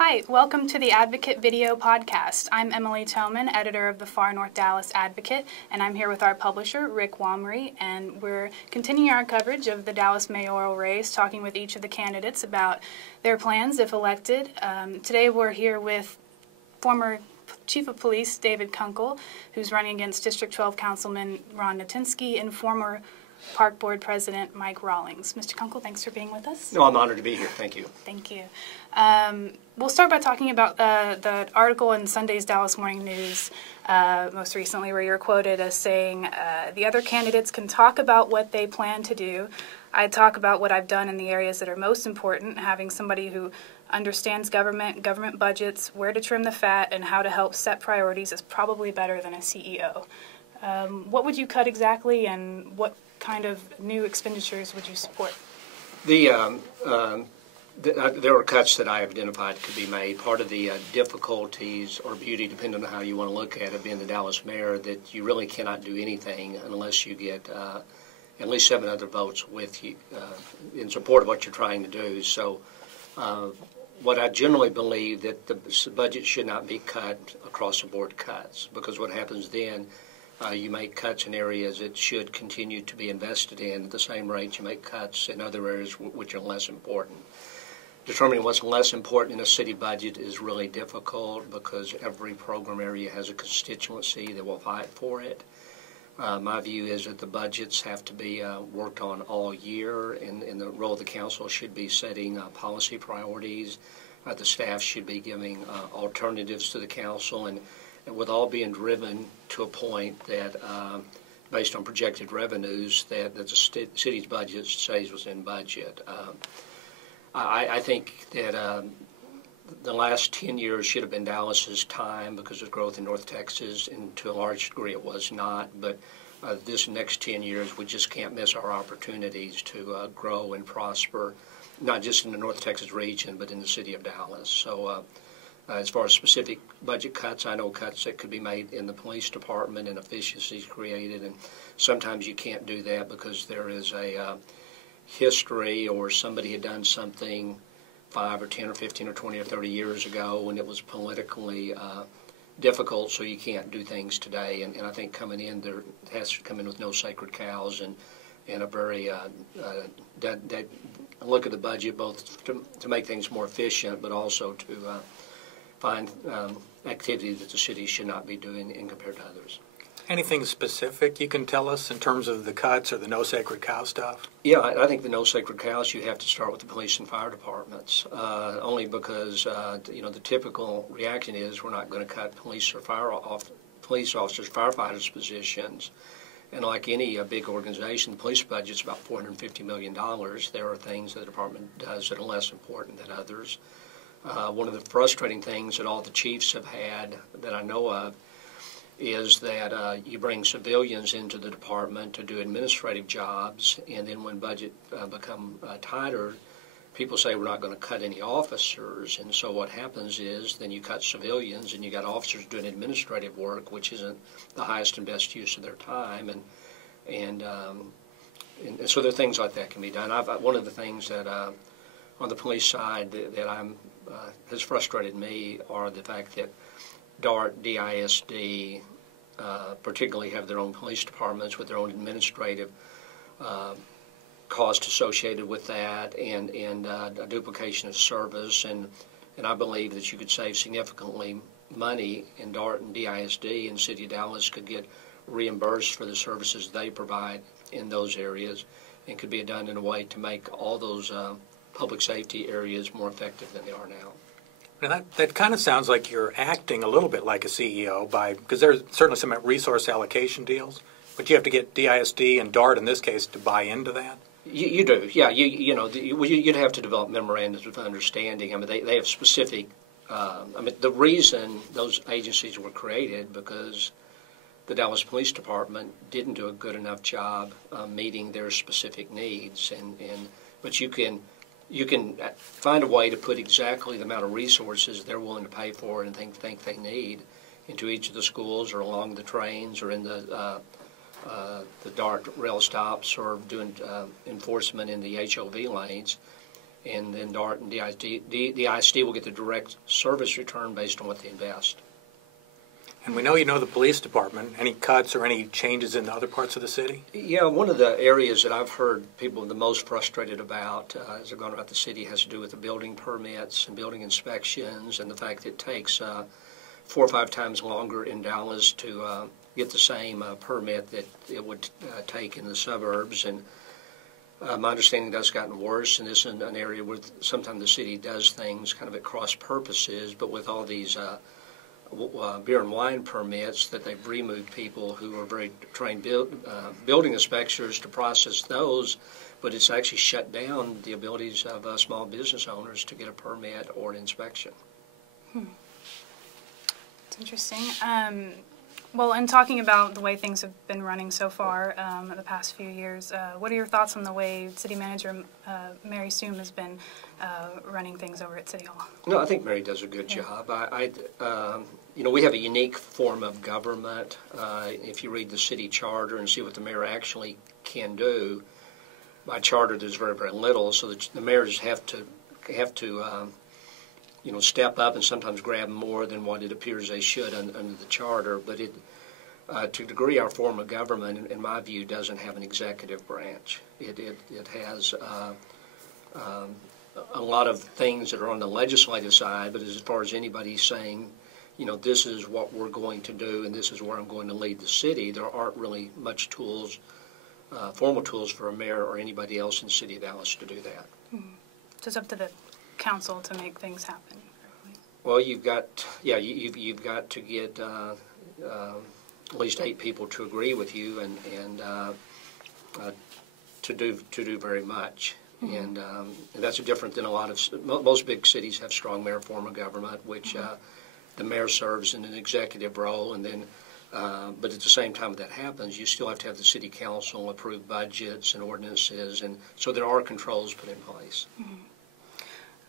Hi, welcome to the Advocate Video Podcast. I'm Emily Toman, editor of the Far North Dallas Advocate, and I'm here with our publisher, Rick Wamre, and we're continuing our coverage of the Dallas mayoral race, talking with each of the candidates about their plans if elected. Today we're here with former Chief of Police David Kunkle, who's running against District 12 Councilman Ron Natinsky, and former Park Board President Mike Rawlings. Mr. Kunkle, thanks for being with us. No, I'm honored to be here. Thank you. Thank you. We'll start by talking about the article in Sunday's Dallas Morning News most recently, where you're quoted as saying, the other candidates can talk about what they plan to do. I talk about what I've done in the areas that are most important. Having somebody who understands government budgets, where to trim the fat, and how to help set priorities is probably better than a CEO. What would you cut exactly, and what kind of new expenditures would you support? There are cuts that I have identified could be made. Part of the difficulties or beauty, depending on how you want to look at it, being the Dallas mayor, that you really cannot do anything unless you get at least 7 other votes with you in support of what you're trying to do. So what I generally believe that the budget should not be cut across the board cuts, because what happens then, you make cuts in areas that should continue to be invested in at the same rate you make cuts in other areas which are less important. Determining what's less important in a city budget is really difficult because every program area has a constituency that will fight for it. My view is that the budgets have to be worked on all year, and the role of the council should be setting policy priorities. The staff should be giving alternatives to the council, and with all being driven to a point that, based on projected revenues, that the city's budget stays within budget. I think that the last 10 years should have been Dallas's time because of growth in North Texas, and to a large degree it was not. But this next 10 years, we just can't miss our opportunities to grow and prosper, not just in the North Texas region, but in the city of Dallas. So as far as specific budget cuts, I know cuts that could be made in the police department and efficiencies created, and sometimes you can't do that because there is a history or somebody had done something 5 or 10 or 15 or 20 or 30 years ago when it was politically difficult, so you can't do things today. And I think coming in, there has to come in with no sacred cows and a very look at the budget both to make things more efficient, but also to find activity that the city should not be doing in compared to others. Anything specific you can tell us in terms of the cuts or the no sacred cow stuff? Yeah, I think the no sacred cows, you have to start with the police and fire departments, only because the typical reaction is we're not going to cut police officers, firefighters' positions. And like any big organization, the police budget's about $450 million. There are things that the department does that are less important than others. One of the frustrating things that all the chiefs have had that I know of is that you bring civilians into the department to do administrative jobs, and then when budget become tighter, people say we're not going to cut any officers, and so what happens is then you cut civilians and you got officers doing administrative work, which isn't the highest and best use of their time, and so there are things like that can be done. One of the things that on the police side that has frustrated me are the fact that DART, DISD, particularly have their own police departments with their own administrative cost associated with that, and a duplication of service, and I believe that you could save significantly money in DART and DISD, and the City of Dallas could get reimbursed for the services they provide in those areas, and could be done in a way to make all those public safety areas more effective than they are now. Now that kind of sounds like you're acting a little bit like a CEO because there's certainly some resource allocation deals, but you have to get DISD and DART in this case to buy into that. You do, yeah. You'd have to develop memorandums of understanding. I mean, they have specific. The reason those agencies were created because the Dallas Police Department didn't do a good enough job meeting their specific needs, but you can find a way to put exactly the amount of resources they're willing to pay for and think they need into each of the schools or along the trains or in the DART rail stops or doing enforcement in the HOV lanes. and then DART and DISD will get the direct service return based on what they invest. And we know you know the police department. Any cuts or any changes in other parts of the city? Yeah, one of the areas that I've heard people the most frustrated about as they're going about the city has to do with the building permits and building inspections and the fact that it takes 4 or 5 times longer in Dallas to get the same permit that it would take in the suburbs. And my understanding that's gotten worse, and this is an area where sometimes the city does things kind of at cross purposes, but with all these beer and wine permits that they've removed people who are very trained building inspectors to process those, but it's actually shut down the abilities of small business owners to get a permit or an inspection. It's interesting. Well, in talking about the way things have been running so far in the past few years, what are your thoughts on the way City Manager Mary Soom has been running things over at City Hall? No, I think Mary does a good job. You know, we have a unique form of government. If you read the city charter and see what the mayor actually can do, by charter there's very, very little. So the mayors have to you know, step up and sometimes grab more than what it appears they should under the charter. But to a degree, our form of government, in my view, doesn't have an executive branch. It has a lot of things that are on the legislative side, but as far as anybody saying, you know, this is what we're going to do and this is where I'm going to lead the city, there aren't really much tools, formal tools for a mayor or anybody else in the city of Dallas to do that. Mm-hmm. So it's up to the council to make things happen. Well, you've got to get at least 8 people to agree with you and to do very much. Mm-hmm. And that's different than a lot of most big cities have strong mayor form of government, which the mayor serves in an executive role, and then but at the same time that happens, you still have to have the city council approve budgets and ordinances, and so there are controls put in place. Mm-hmm.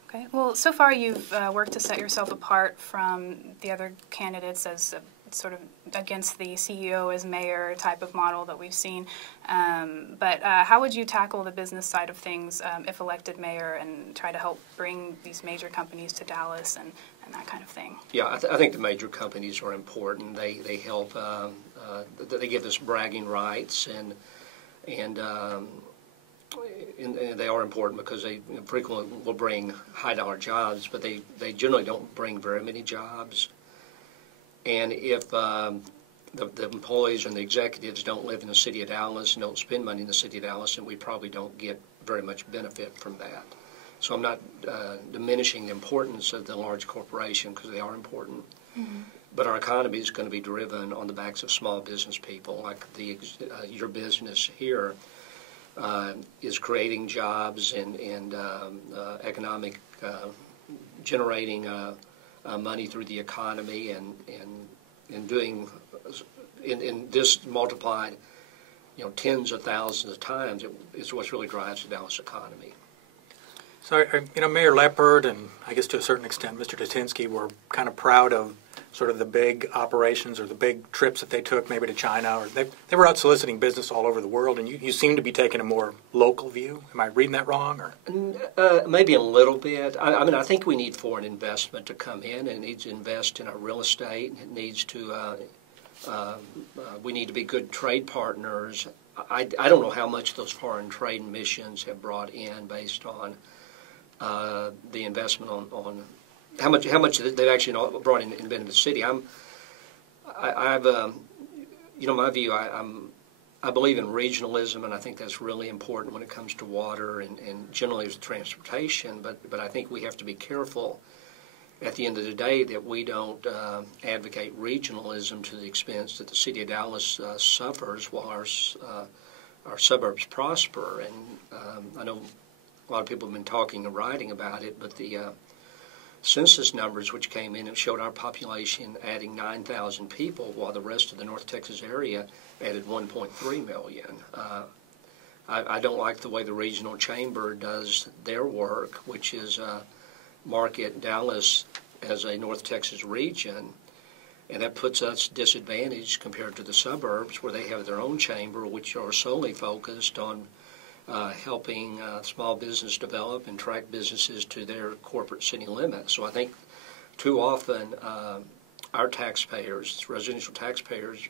Okay. Well, so far you've worked to set yourself apart from the other candidates as sort of against the CEO as mayor type of model that we've seen. But how would you tackle the business side of things if elected mayor and try to help bring these major companies to Dallas and that kind of thing? Yeah, I think the major companies are important. They help. They give us bragging rights and they are important because they frequently will bring high-dollar jobs, but they generally don't bring very many jobs. And if the employees and the executives don't live in the city of Dallas and don't spend money in the city of Dallas, then we probably don't get very much benefit from that. So I'm not diminishing the importance of the large corporation because they are important. Mm-hmm. But our economy is going to be driven on the backs of small business people, like your business here. Is creating jobs and economic generating money through the economy and doing and this multiplied, you know, tens of thousands of times is what really drives the Dallas economy. So, you know, Mayor Leppard and I guess to a certain extent Mr. Tatinsky were kind of proud of sort of the big operations or the big trips that they took maybe to China, or they were out soliciting business all over the world, and you seem to be taking a more local view. Am I reading that wrong? Or maybe a little bit. I mean, I think we need foreign investment to come in, and it needs to invest in our real estate. It needs to, we need to be good trade partners. I don't know how much those foreign trade missions have brought in based on the investment on how much they've actually brought in and been in the city. I've you know, my view, I believe in regionalism, and I think that's really important when it comes to water and generally with transportation. But I think we have to be careful at the end of the day that we don't advocate regionalism to the expense that the city of Dallas suffers while our suburbs prosper. And I know a lot of people have been talking and writing about it, but the census numbers which came in and showed our population adding 9,000 people while the rest of the North Texas area added 1.3 million. I don't like the way the regional chamber does their work, which is market Dallas as a North Texas region, and that puts us disadvantaged compared to the suburbs where they have their own chamber, which are solely focused on helping small business develop and track businesses to their corporate city limits. So I think too often our taxpayers, residential taxpayers,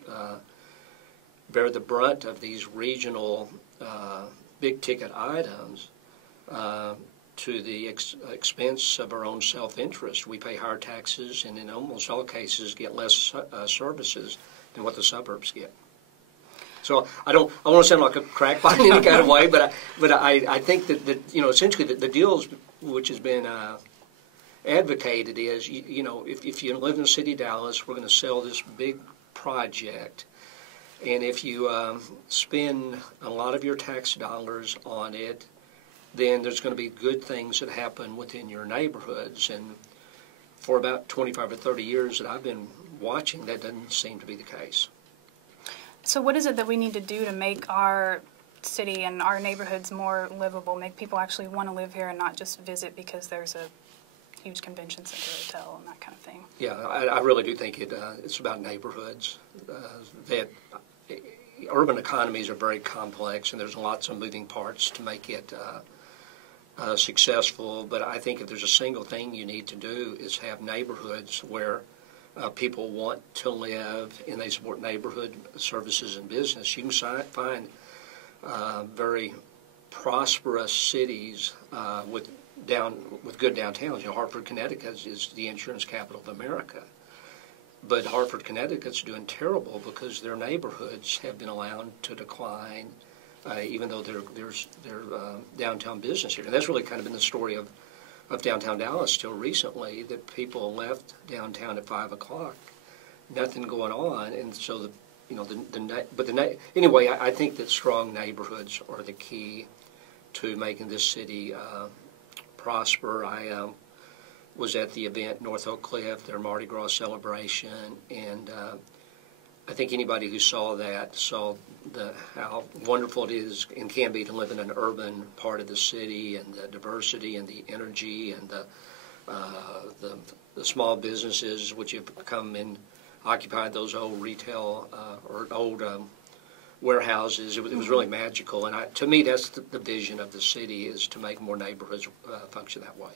bear the brunt of these regional big-ticket items to the expense of our own self-interest. We pay higher taxes and in almost all cases get less services than what the suburbs get. So I want to sound like a crackpot in any kind of way, but I think that essentially the deals which has been advocated is if you live in the city of Dallas, we're going to sell this big project, and if you spend a lot of your tax dollars on it, then there's going to be good things that happen within your neighborhoods. And for about 25 or 30 years that I've been watching, that doesn't seem to be the case. So what is it that we need to do to make our city and our neighborhoods more livable, make people actually want to live here and not just visit because there's a huge convention center hotel and that kind of thing? Yeah, I really do think it's about neighborhoods. That urban economies are very complex, and there's lots of moving parts to make it successful. But I think if there's a single thing you need to do is have neighborhoods where people want to live and they support neighborhood services and business. You can find very prosperous cities with good downtowns. Hartford, Connecticut is the insurance capital of America. But Hartford, Connecticut's doing terrible because their neighborhoods have been allowed to decline, even though there's downtown business here. And that's really kind of been the story of downtown Dallas till recently, that people left downtown at 5 o'clock, nothing going on, and so anyway, I think that strong neighborhoods are the key to making this city prosper. I was at the event North Oak Cliff, their Mardi Gras celebration, and I think anybody who saw that saw how wonderful it is and can be to live in an urban part of the city, and the diversity and the energy and the small businesses which have come and occupied those old retail or old warehouses. It was really magical, and to me that's the vision of the city, is to make more neighborhoods function that way.